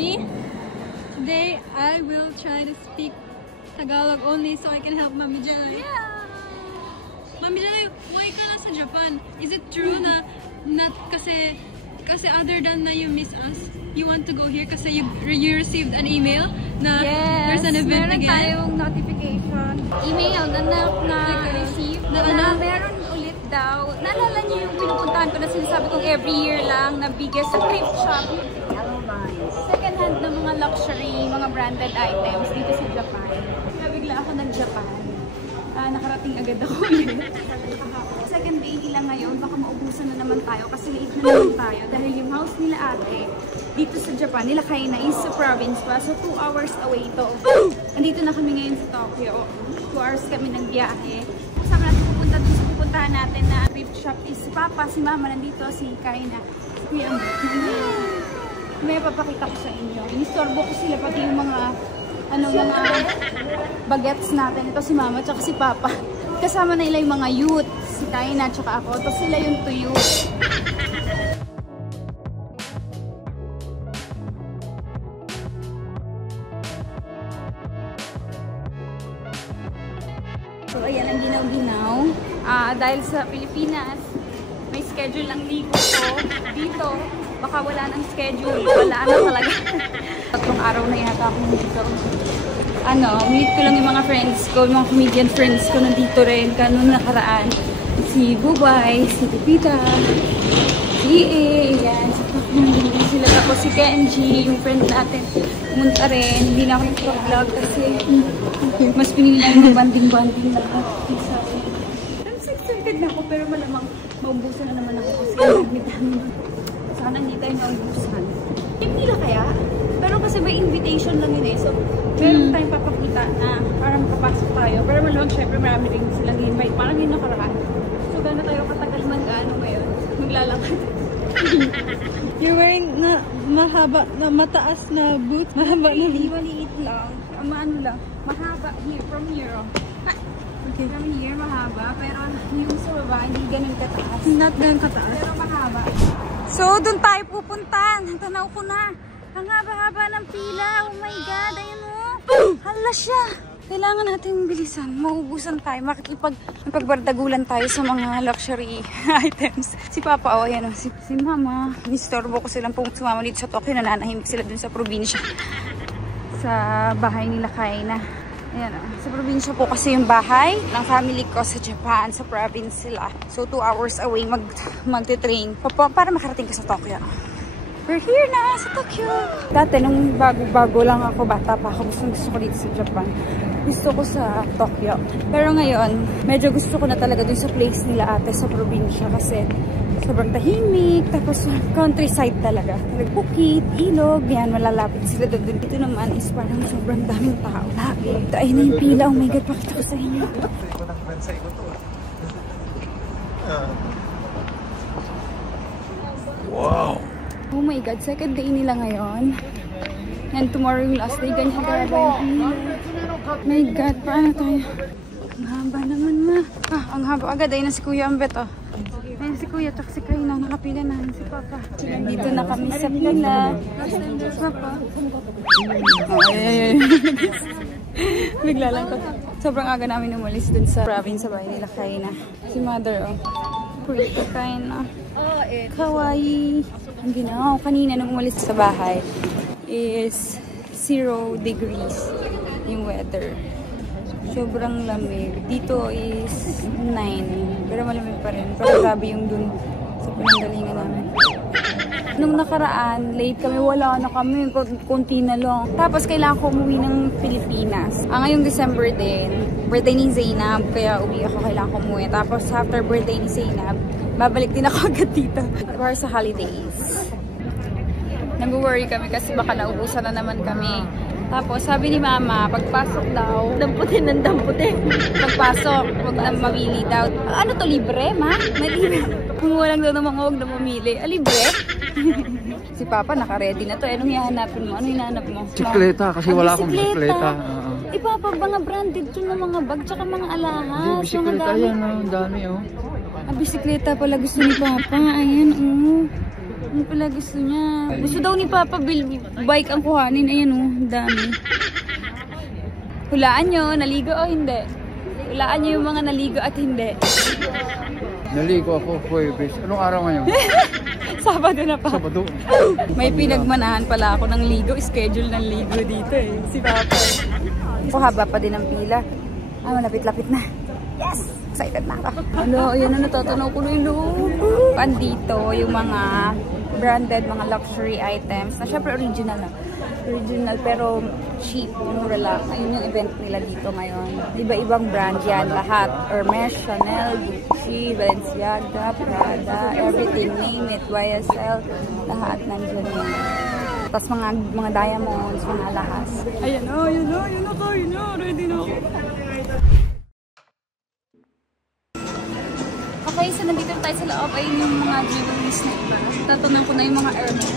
me. Today I will try to speak Tagalog only so I can help Mami Jelly. Yeah. Mami Jelly, why ka na sa Japan? Is it true na not kasi other than na you miss us, you want to go here kasi you received an email na there's an event meron again? tayong notification. Email na receive na meron ulit daw. Naalala niyo yung pinupuntahan ko na sinasabi kong every year lang na biggest thrift shop. Second hand na mga luxury, mga branded items dito sa Japan. Bigla ako nag-Japan. Nakarating agad ako ulit. Second day nila ngayon, baka maubusan na naman tayo kasi late na naman tayo dahil yung house nila ate dito sa Japan, nila Kaina is sa province pa, so 2 hours away ito. Nandito na kami ngayon sa Tokyo. 2 hours kami ng biyahe. Kasama natin pupunta dun sa pupuntahan natin na thrift shop is si Papa, si Mama nandito, si Kaina. May papakita ko sa inyo. Inistorbo ko sila pati yung mga mga bagets natin. Ito si Mama at si Papa. Kasama na nila yung mga youth. Si Kaina at ako. Ito sila yung tuyo. So ayan ang ginaw-ginaw. Dahil sa Pilipinas, may schedule lang ligo ko dito. Baka wala nang schedule. Wala na talaga. Tatlong araw na yata ako nandito. Meet ko lang yung mga friends ko, yung mga comedian friends ko nandito rin. Kanong nakaraan. Si Bubay, si Pipita, si yan, si Pakman, sila. Tapos si Kenji, yung friend natin. Pumunta rin. Hindi na ako nagpa-vlog kasi mas pinili na yung banding-banding na ako. I'm so excited na ako pero malamang maubusan na naman ako kasi dami. Sana hindi tayo naubusan. Hindi na kaya? Pero kasi may invitation lang yun eh. So, meron tayong papakita na parang papasok tayo. Pero malamang syempre marami rin silang invite. Parang yung nakaraan. So, gano'n tayo katagal man-gaano ngayon. Maglalakad. You're wearing na mahaba, na mataas na boots. Mahaba na. Hindi, maliit lang. Ano lang. Mahaba here, from here. Okay. From here, mahaba. Pero yung sa baba, hindi ganun kataas. Not ganun kataas. Pero mahaba. So, doon tayo pupunta. Tanaw ko na. Ang haba-haba ng pila. Oh my God. Ayan o. Hala siya. Kailangan natin bilisan. Maubusan tayo. Makikipagbardagulan tayo sa mga luxury items. Si Papa, ayan o. Si Mama. Nistorbo ko silang sumama dito sa Tokyo. Nananahimik sila dun sa probinsya. Sa bahay nila Kaina. Ayan o. Sa probinsya po kasi yung bahay ng family ko sa Japan. Sa province sila. So 2 hours away magte-train. Para makarating ka sa Tokyo. We're here na sa Tokyo. Dati, nung bago lang ako, bata pa ako, gusto ko dito sa Japan. Gusto ko sa Tokyo. Pero ngayon, medyo gusto ko na talaga dun sa place nila ate sa probinsya kasi sobrang tahimik. Tapos countryside talaga. Bukid, ilog, yan, malalapit sila doon. Dito naman is parang sobrang daming tao. Lagi. Ayun na yung pila. Oh my God, pakita ko sa inyo. Wow! Oh my God, second day nila ngayon. And tomorrow yung last day. Ganyan grabe. My God, paano tayo? Ang haba naman ma. Ang haba agad. Ayun na si Kuya Ambet oh. Ayun si Kuya, tsaka si Kaina. Nakapila na. Si Papa. Dito na kami sa pila. Papa. Bigla lang ko. Sobrang aga namin umalis dun sa province sa bahay nila Kaina. Si Mother oh. Pretty Kaina. Kawaii. Ang ginawa ko kanina nung umalis sa bahay is 0 degrees yung weather. Sobrang lamig. Dito is 9. Pero malamig pa rin. Pero grabe yung dun sa pinanggalingan namin. Nung nakaraan, late kami. Wala na kami. Kunti na lang. Tapos kailangan ko umuwi ng Pilipinas. Ngayong December din, birthday ni Zainab. Kaya uwi ako. Kailangan ko umuwi. Tapos after birthday ni Zainab, babalik din ako agad dito para sa holidays. Nag-worry kami kasi baka naubusan na naman kami. Tapos sabi ni Mama, pagpasok daw, damputin ng damputin. Pagpasok, huwag na mamili daw. Ano to, libre, Ma? May libre. Kumuha lang daw ng mga huwag na mamili. Libre? Si Papa, naka-ready na to. Anong hihanapin mo? Ano hinahanap mo? Bisikleta, kasi wala akong bisikleta. Papa, mga branded to na mga bag, tsaka mga alahas. Hindi, bisikleta yan, ang dami oh. Bisikleta pala gusto ni Papa. Ayan, Ano pala gusto niya? Gusto daw ni Papa Bill bike ang kuhanin. Ayan oh, dami. Hulaan nyo, naligo o hindi? Hulaan nyo yung mga naligo at hindi. Naligo ako, Huwebes. Anong araw ngayon? Sabado na pa. Sabado. May pinagmanahan pala ako ng ligo. Schedule ng ligo dito eh. Si Papa. So, haba pa din ang pila. Ah, malapit-lapit na. Yes! Excited na ako. Ano, ayan na, natatanaw ko na yung loob. Andito, yung mga branded, mga luxury items. Na syempre original na. Original pero cheap, mura lang. Ayun yung event nila dito ngayon. Iba-ibang brand yan, lahat. Hermes, Chanel, Gucci, Balenciaga, Prada, everything, name it, YSL, lahat nandiyan yan. Tapos mga diamonds, mga alahas. Ayan o, ayan o, ayan ako, ayan o, ready na ako. Okay, so nandito tayo sa loob. Ayun yung mga jewelries na iba. Tatanong ko na yung mga Hermes.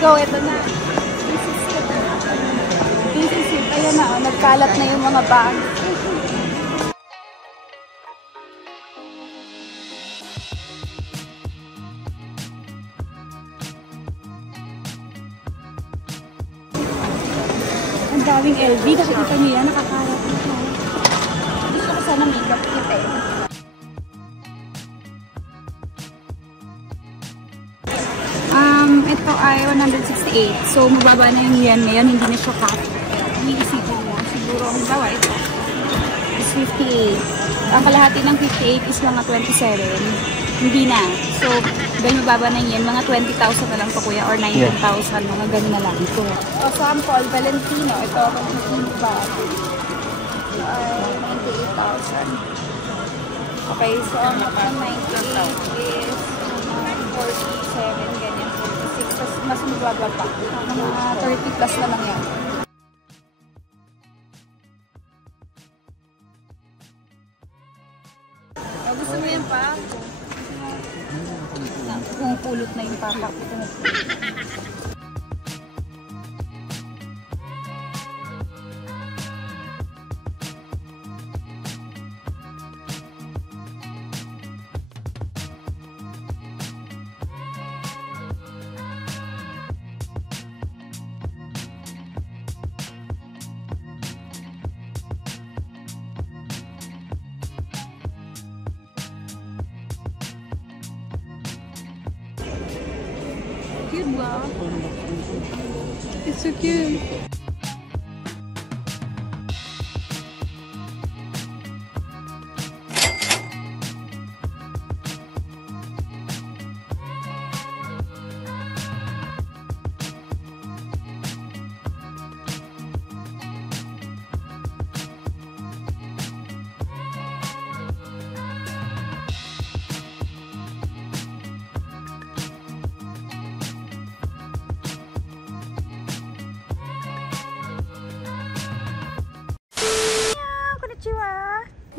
So, ito na. This is it. Ayan na, nagkalat na yung mga bag. Ang daming LV. Nakikita niyo yan, nakakalat na siya. Gusto ko sana makeup kit eh. Ito ay 168. So, mababa na yung yen ngayon. Hindi na siya cap. Iisipin mo. Siguro, halimbawa ito is 58. Ang kalahati ng 58 is mga 27. Hindi na. So, dahil mababa na yung yen, mga 20,000 na lang pa kuya or 19,000. Mga ganun na lang. So, sample, Valentino. Ito, Valentino ba? Ay, 98,000. Okay, so ang 98 is 47, ganyan. 46, mas mababa pa. Mga 30 plus na lang yan. Gusto mo yan pa? Pumupulot na yung papa ko. Cute ba? It's so cute.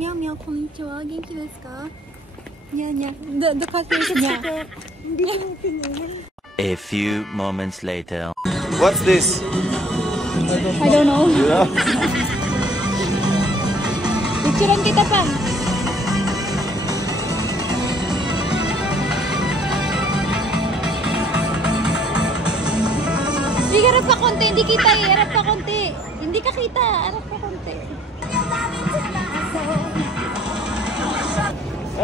Meow meow, konnichiwa. Genki desu ka? Yeah, yeah. The cockroach is super. A few moments later. What's this? I don't know. Yeah. Picturean kita pa. Hindi, harap ka konti. Hindi kita eh. Harap ka konti. Hindi ka kita. Harap ka konti.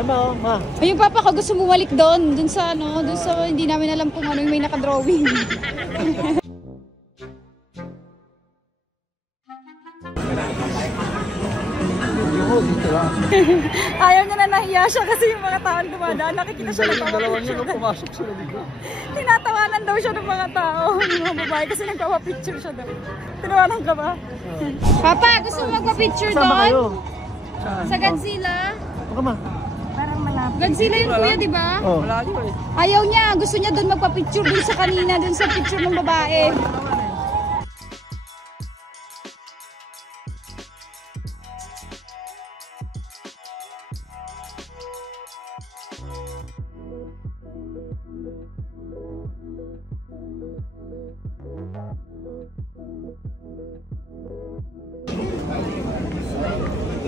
Ma. Ayun papa ko gusto mo balik doon sa ano, doon sa hindi namin alam kung ano yung may naka-drawing. Ayaw niya na nahiya siya kasi yung mga tao dumadaan, nakikita siya nagpapapicture. Pumasok sila dito. Tinatawanan daw siya ng mga tao, yung mga babae kasi nagpapapicture siya daw. Tinawanan ka ba? Papa, gusto mo magpapicture doon? Sa Godzilla? Baka ma. Parang malapit. Godzilla yung kuya, di ba? Oh. Ayaw niya. Gusto niya doon magpa-picture doon sa kanina, doon sa picture ng babae.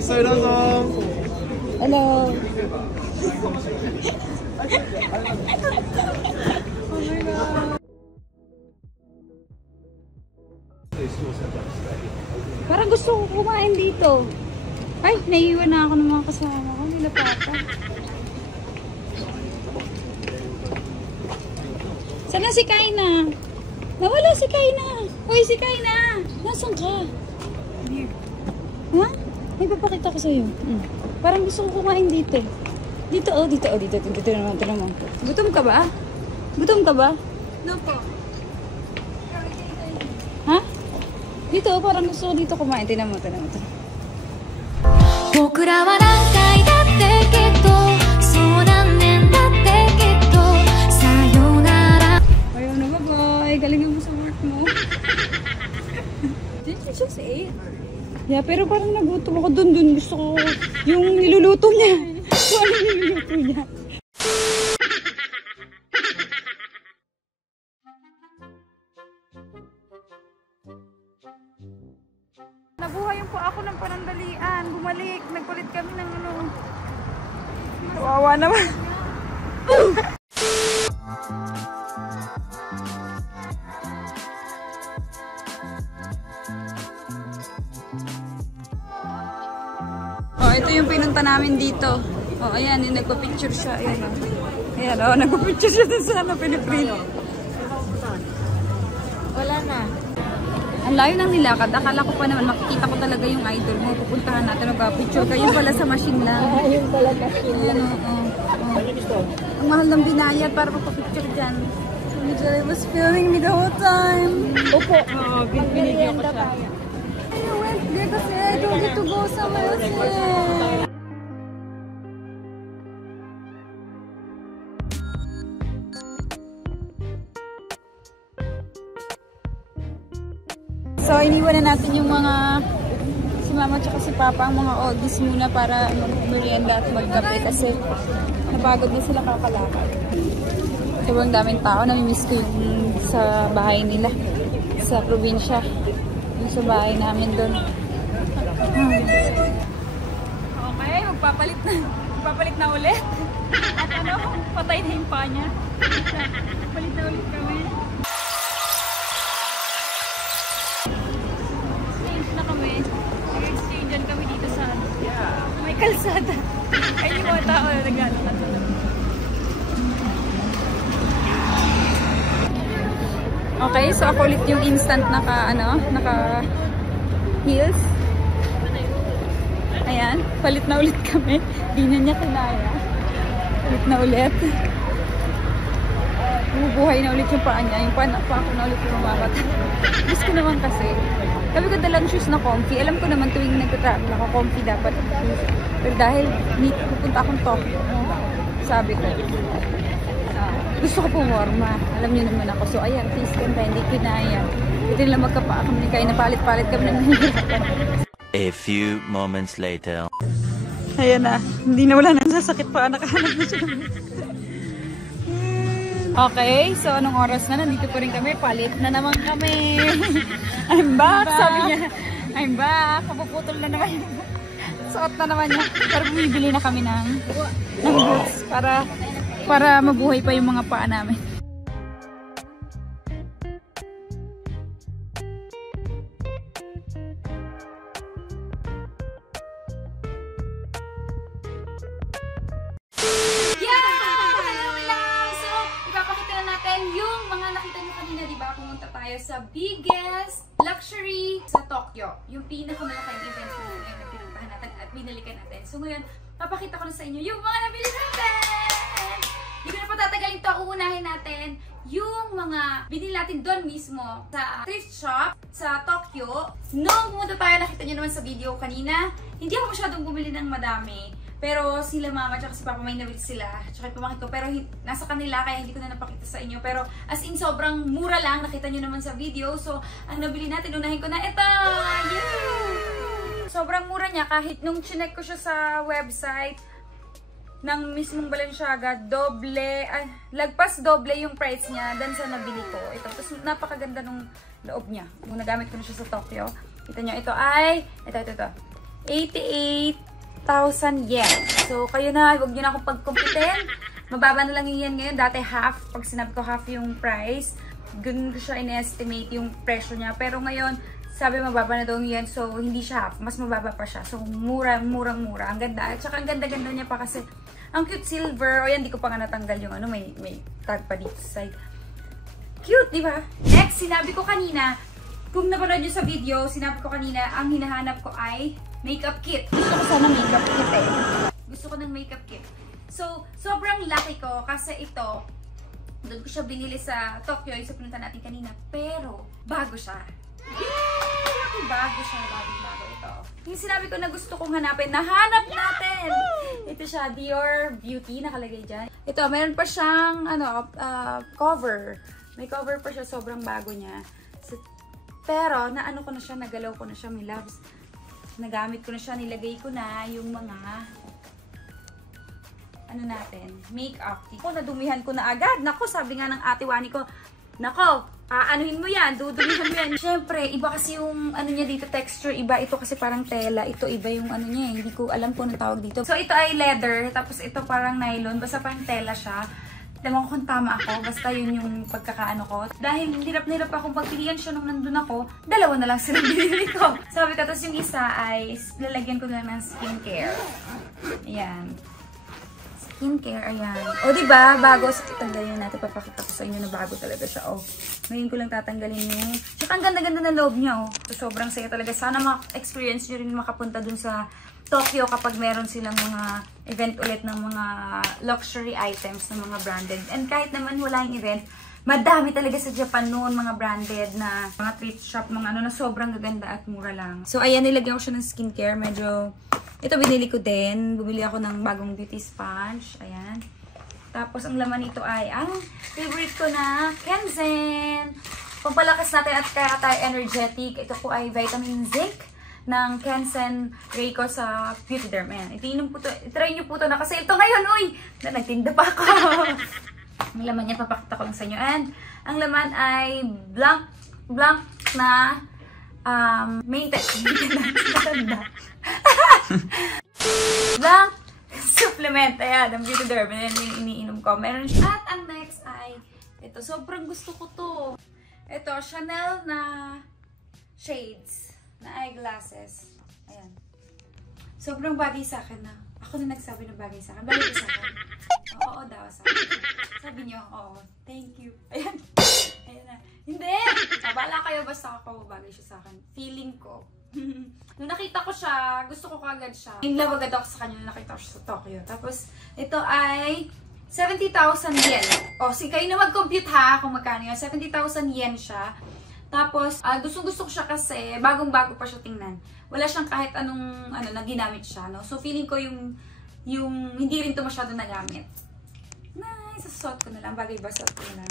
Sorry, Hello. Parang gusto ko kumain dito. Ay, naiiwan na ako ng mga kasama ko. Nila pata. Sana si Kaina? Nawala si Kaina. Hoy, si Kaina. Nasaan ka? Here. Ha? May papakita ko sa'yo. Parang gusto ko kumain dito. Dito, oh. Dito naman. Gutom ka ba? Gutom ka ba? No po. Ha? Dito, oh. Parang gusto ko dito kumain. Tingnan mo. 僕らは何回だってきっとそう何年だってきっとさよなら Ayaw na, bye-bye. Galingan mo sa work mo. Didn't you just ate? Yeah, pero parang nagutom ako dun. Gusto ko yung niluluto niya. Kung ano yung niluluto niya. Nabuhayan po ako ng panandalian. Bumalik. Nagpalit kami ng ano. Kawawa naman. Oh, ito yung pinunta namin dito. Oh, ayan. Yung nagpa-picture siya. Ayan, oh. Ayan, oh. Nagpa-picture siya dun sa Pilipinas. Wala na. Ang layo ng nilakad. Akala ko pa naman makikita ko talaga yung idol mo. Pupuntahan natin, magpa-picture kayo pala sa machine lang. Yung pala machine lang. Ang mahal ng binayad para magpa-picture dyan. I was filming me the whole time. Opo. Oo, binigyan ko siya. I went there kasi I don't get to go somewhere else. So, iniwan na natin yung mga si mama at si papa, ang mga oldies muna para mag-merienda at magkape kasi napagod na sila kakalakad. Sobrang daming tao. Namimiss ko yung sa bahay nila sa probinsya. Yung sa bahay namin doon. Okay, magpapalit na ulit. At ano, patay na yung pa niya. Palit na ulit kami. Nag-exchangean kami dito sa may kalsada. Ay, yung mga tao na naglalakad na lang. Okay, so ako ulit yung instant naka heels. Ayan, palit na ulit kami. Di na niya kinaya. Palit na ulit. Bubuhay na ulit yung paa niya. Yung paa ako na ulit yung mababat. Gusto ko naman kasi. Sabi ko dalang shoes na comfy. Alam ko naman tuwing nagtatravel ako, comfy dapat ang shoes. Pero dahil pupunta akong Tokyo, sabi ko, gusto ko pumorma. Alam niyo naman ako. So ayan, please ganda, hindi kinaya. Hindi lang magkapaa kami kaya napalit-palit kami ng nahihirapan. A few moments later. Ayan na. Hindi na wala nang sasakit pa. Nakahanap na siya. Okay, so anong oras na? Nandito po rin kami. Palit na naman kami. I'm back, sabi niya. I'm back. Kapuputol na naman yun. Suot na naman niya. Pero bumibili na kami ng boots para mabuhay pa yung mga paa namin. Yung mga nakita nyo kanina, diba, pumunta tayo sa biggest luxury sa Tokyo. Yung pinakamalaking event po ngayon na pinuntahan natin at binalikan natin. So ngayon, papakita ko na sa inyo yung mga nabili natin! Hindi ko na patatagalin to, uunahin natin yung mga binili natin doon mismo sa thrift shop sa Tokyo. Nung pumunta tayo, nakita nyo naman sa video kanina, hindi ako masyadong bumili ng madami. Pero sila mama at si papa may nabili sila. Tsaka pamangkin ko. Pero nasa kanila kaya hindi ko na napakita sa inyo. Pero as in sobrang mura lang. Nakita nyo naman sa video. So ang nabili natin, unahin ko na ito! Yeah! Sobrang mura niya. Kahit nung chinek ko siya sa website ng mismong Balenciaga, lagpas doble yung price niya dan sa nabili ko. Ito. Tapos napakaganda nung loob niya. Kung nagamit ko na siya sa Tokyo. Kita nyo, ito ay, ito. 88 yen. So, kayo na, huwag nyo na akong pagkumpitin. Mababa na lang yung yen ngayon. Dati half. Pag sinabi ko half yung price, ganun ko siya in-estimate yung presyo niya. Pero ngayon, sabi mababa na daw yung yen. So, hindi siya half. Mas mababa pa siya. So, murang-mura. Ang ganda. At saka ang ganda-ganda niya pa kasi ang cute silver. O yan, di ko pa nga natanggal yung ano. May tag pa dito sa side. Cute, di ba? Next, sinabi ko kanina, kung napanood nyo sa video, sinabi ko kanina, ang hinahanap ko ay makeup kit. Gusto ko sana makeup kit eh. Gusto ko ng makeup kit. So, sobrang lucky ko kasi ito, doon ko siya binili sa Tokyo, yung sa pinunta natin kanina. Pero, bago siya. Yay! Bago siya. Bago ito. Yung sinabi ko na gusto kong hanapin, nahanap natin! Ito siya, Dior Beauty, nakalagay dyan. Ito, meron pa siyang, cover. May cover pa siya, sobrang bago niya. So, pero, naano ko na siya, nagalaw ko na siya, my loves. Nagamit ko na siya, nilagay ko na yung mga makeup. Ako, nadumihan ko na agad. Nako, sabi nga ng ate Wani ko, nako, anuhin mo yan, dudumihan mo yan. Siyempre, iba kasi yung niya dito, texture, iba. Ito kasi parang tela, ito iba yung niya, hindi ko alam kung anong tawag dito. So, ito ay leather, tapos ito parang nylon, basta parang tela siya. Alam ko kung tama ako, basta yun yung pagkakaano ko. Dahil hirap akong pagpilian siya nung nandun ako, dalawa na lang sila binili ko. Sabi ko, tapos yung isa ay lalagyan ko na lang ng skincare. Ayan. Skincare, ayan. O, diba? Bago. So, tanggalin natin. Papakita ko sa inyo na bago talaga siya. O, ngayon ko lang tatanggalin yung... Tsaka ang ganda-ganda na loob niya, o. So, sobrang saya talaga. Sana ma-experience nyo rin makapunta dun sa Tokyo kapag meron silang mga event ulit ng mga luxury items ng mga branded. And kahit naman wala yung event, madami talaga sa Japan noon mga branded na mga thrift shop, mga na sobrang gaganda at mura lang. So, ayan, nilagyan ko siya ng skincare. Medyo, ito binili ko din. Bumili ako ng bagong beauty sponge. Ayan. Tapos, ang laman nito ay ang favorite ko na Kenzen. Pampalakas natin at kaya tayo energetic. Ito po ay vitamin zinc ng Kenzen Reiko sa Beauty Derm. Ayan, itry nyo po ito na kasi ito ngayon, uy! Nagtinda pa ako. Ang laman niya, papakita ko lang sa inyo. And, ang laman ay blank na maintenance. Blank supplement. Ayan, ang Beauty Derm. Ayan yung iniinom ko. Meron siya. At ang next ay, ito, sobrang gusto ko to. Ito, Chanel na shades. Na eyeglasses. Ayan. Sobrang bagay sa akin na. Ako na nagsabi ng bagay sa akin. Bagay sa akin. Oo daw sa akin. Sabi niyo, oo. Thank you. Ayan. Ayan na. Hindi! Nabala kayo basta ako bagay siya sa akin. Feeling ko. Nung nakita ko siya, gusto ko kagad siya. In love agad ako sa kanya nung nakita ko siya sa Tokyo. Tapos, ito ay 70,000 yen. O, sige kayo na mag-compute ha kung magkano yun. 70,000 yen siya. Tapos, gusto ko siya kasi bagong-bago pa siya tingnan. Wala siyang kahit anong na ginamit siya, no? So, feeling ko yung hindi rin to masyado nagamit. Nice! Susot ko na lang. Bagay ba? Susot ko na lang.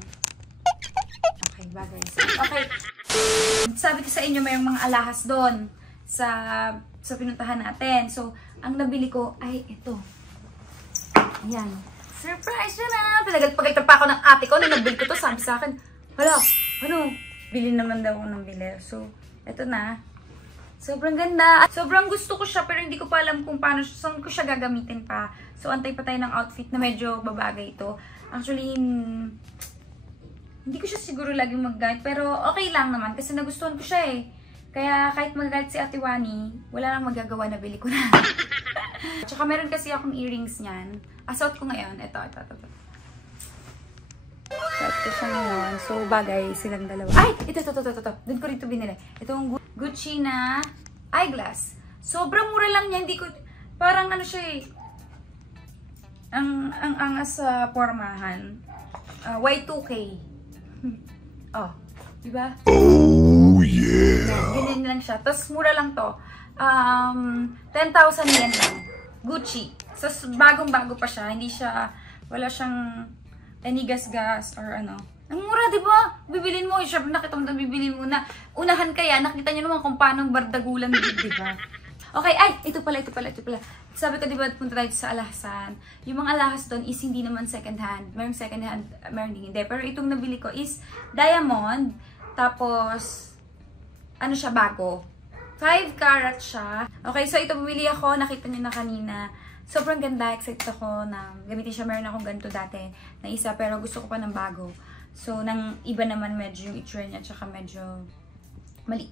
Okay, bagay. Okay. Sabi ko sa inyo, mayroong mga alahas doon sa pinuntahan natin. So, ang nabili ko ay ito. Ayan. Surprise yun na! Pagkita pa ako ng ate ko na nabili ko to. Sabi sa akin, hala, ano? Bili naman daw ako ng bili. So, eto na. Sobrang ganda. Sobrang gusto ko siya pero hindi ko pa alam kung paano saan ko siya gagamitin pa. So, antay pa tayo ng outfit na medyo babagay ito. Actually, hindi ko siya siguro laging maggamit. Pero okay lang naman kasi nagustuhan ko siya eh. Kaya kahit magagalit si Ate Wani, wala nang magagawa na bili ko na. Tsaka meron kasi akong earrings niyan. Asot ko ngayon. Ito. Set ko siya ngayon. So, bagay silang dalawa. Ay! Ito. Doon ko rito binili. Itong Gucci na eyeglass. Sobrang mura lang niya. Hindi ko... Parang ano siya eh. Ang angas sa pormahan. Y2K. Oh. Diba? Oh, yeah! Ganyan lang siya. Tapos, mura lang to. 10,000 yen lang. Gucci. So, bagong-bago pa siya. Hindi siya... Wala siyang... any gas-gas or ano. Ang mura, di ba? Bibilin mo. Siyempre, nakita mo na bibilin mo na. Unahan kaya, nakita niyo naman kung paano bardagulan dito, di ba? Okay, ay! Ito pala. Sabi ko, di ba, punta tayo sa alhasan. Yung mga alahas doon is hindi naman second hand. Merong second hand, meron din hindi. Pero itong nabili ko is diamond. Tapos, ano siya, bago. 5 karat siya. Okay, so ito bumili ako. Nakita niyo na kanina. Sobrang ganda. Excited ako na gamitin siya. Meron akong ganito dati na isa, pero gusto ko pa ng bago. So, nang iba naman medyo yung itsura niya, tsaka medyo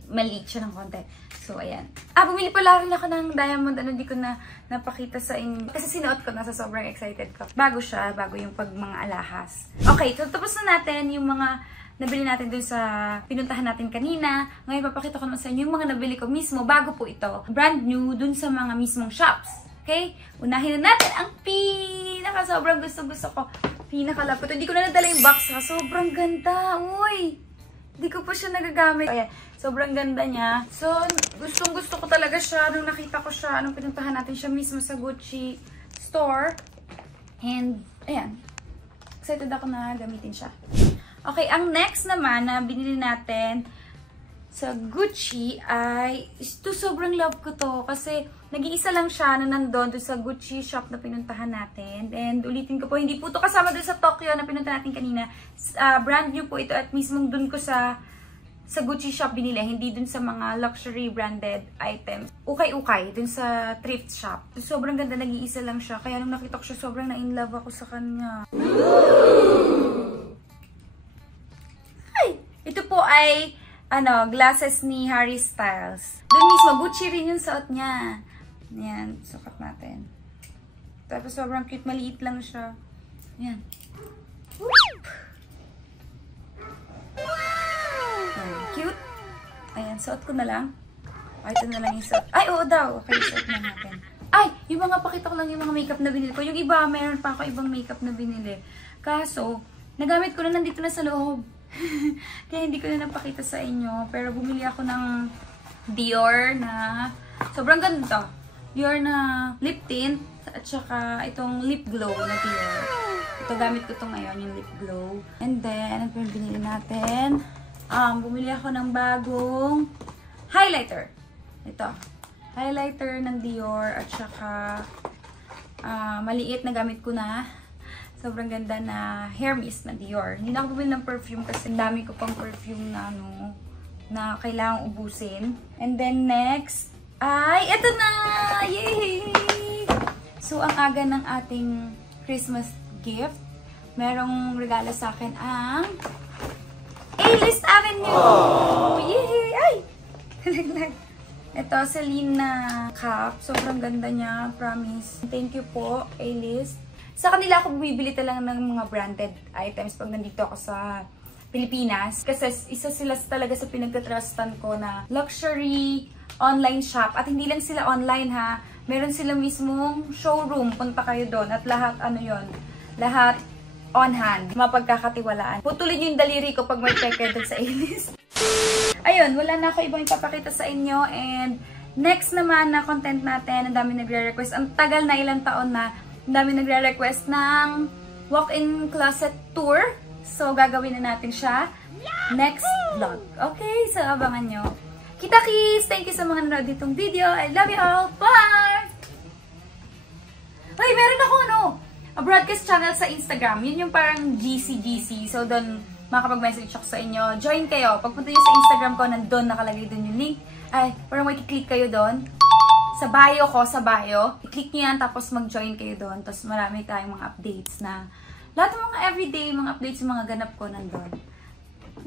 maliit siya ng konti. So, ayan. Bumili pala rin ako ng diamond. Hindi ko na napakita sa inyo. Kasi sinuot ko na, sa sobrang excited ko. Bago siya, bago yung pag mga alahas. Okay, so tapos na natin yung mga nabili natin dun sa pinuntahan natin kanina. Ngayon, papakita ko naman sa inyo yung mga nabili ko mismo. Bago po ito. Brand new dun sa mga mismong shops. Okay? Unahin na natin ang sobrang gusto ko. Pinaka-lapot. Hindi ko na nadala yung box ha. Sobrang ganda. Uy! Hindi ko pa siya nagagamit. Ayan. Sobrang ganda niya. So, gustong-gusto ko talaga siya nung nakita ko siya. Nung pinuntahan natin siya mismo sa Gucci store. And, ayan. Excited ako na gamitin siya. Okay, ang next naman na binili natin sa Gucci ay, ito sobrang love ko to kasi nag-iisa lang siya na nandun sa Gucci shop na pinuntahan natin. And ulitin ko po, hindi po ito kasama dun sa Tokyo na pinuntahan natin kanina. Brand new po ito at mismong dun ko sa Gucci shop binili, hindi dun sa mga luxury branded items. Ukay-ukay, dun sa thrift shop. Sobrang ganda, nag-iisa lang siya. Kaya nung nakita ko siya, sobrang na-in-love ako sa kanya. Ay! Ito po ay glasses ni Harry Styles. Doon mismo, Gucci rin yung suot niya. Ayan, sukat natin. Tapos sobrang cute, maliit lang siya. Ayan. Ayan, cute. Ayan, suot ko na lang. Ito na lang yung suot. Ay, oo daw. Okay, suot na natin. Ay, yung mga pakita ko lang yung mga makeup na binili ko. Yung iba, mayroon pa ako ibang makeup na binili. Kaso, nagamit ko na nandito na sa loob. Kaya hindi ko na napakita sa inyo. Pero bumili ako ng Dior na sobrang ganda. Dior na lip tint at saka itong lip glow na Dior. Ito gamit ko to ngayon, yung lip glow. And then, ano pa yung binili natin? Bumili ako ng bagong highlighter. Ito. Highlighter ng Dior at saka maliit na gamit ko na. Sobrang ganda na hair mist na Dior. Hindi na ako bumili ng perfume kasi dami ko pang perfume na na kailangang ubusin. And then next ay eto na! Yay! So ang aga ng ating Christmas gift, merong regalo sa akin ang A-List Avenue! Oh, yay! Ay! Ito, Celine cup. Sobrang ganda niya. Promise. Thank you po, A-List. Sa kanila ako bumibili talaga ng mga branded items pag nandito ako sa Pilipinas. Kasi isa sila talaga sa pinagtatrustan ko na luxury online shop. At hindi lang sila online ha. Meron sila mismong showroom. Punta kayo doon. At lahat lahat on hand. Mapagkakatiwalaan. Putulin yung daliri ko pag may checker doon sa A-List. Ayun, wala na ako ibang ipapakita sa inyo. And next naman na content natin, ang dami nagre-request. Ang tagal na, ilang taon na. Ang dami nagre-request ng walk-in closet tour. So, gagawin na natin siya next vlog. Okay? So, abangan nyo. Kita-kis! Thank you sa mga nanonood ditong video. I love you all. Bye! Ay, meron ako a broadcast channel sa Instagram. Yun yung parang GC. So, doon makakapag-message ako sa inyo. Join kayo. Pagpunta nyo sa Instagram ko, nandun nakalagay doon yung link. Ay, parang may click kayo doon. Sa bio ko, i-click nyo yan, tapos mag-join kayo doon. Tapos marami tayong mga updates na, lahat ng mga everyday, mga updates, yung mga ganap ko nandun.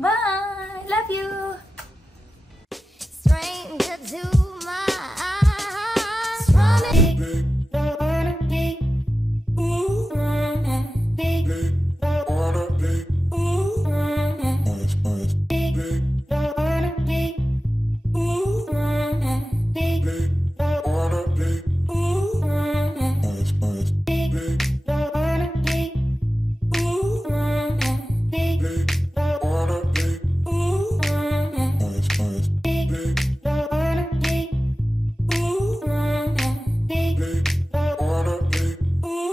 Bye! Love you! Stranger to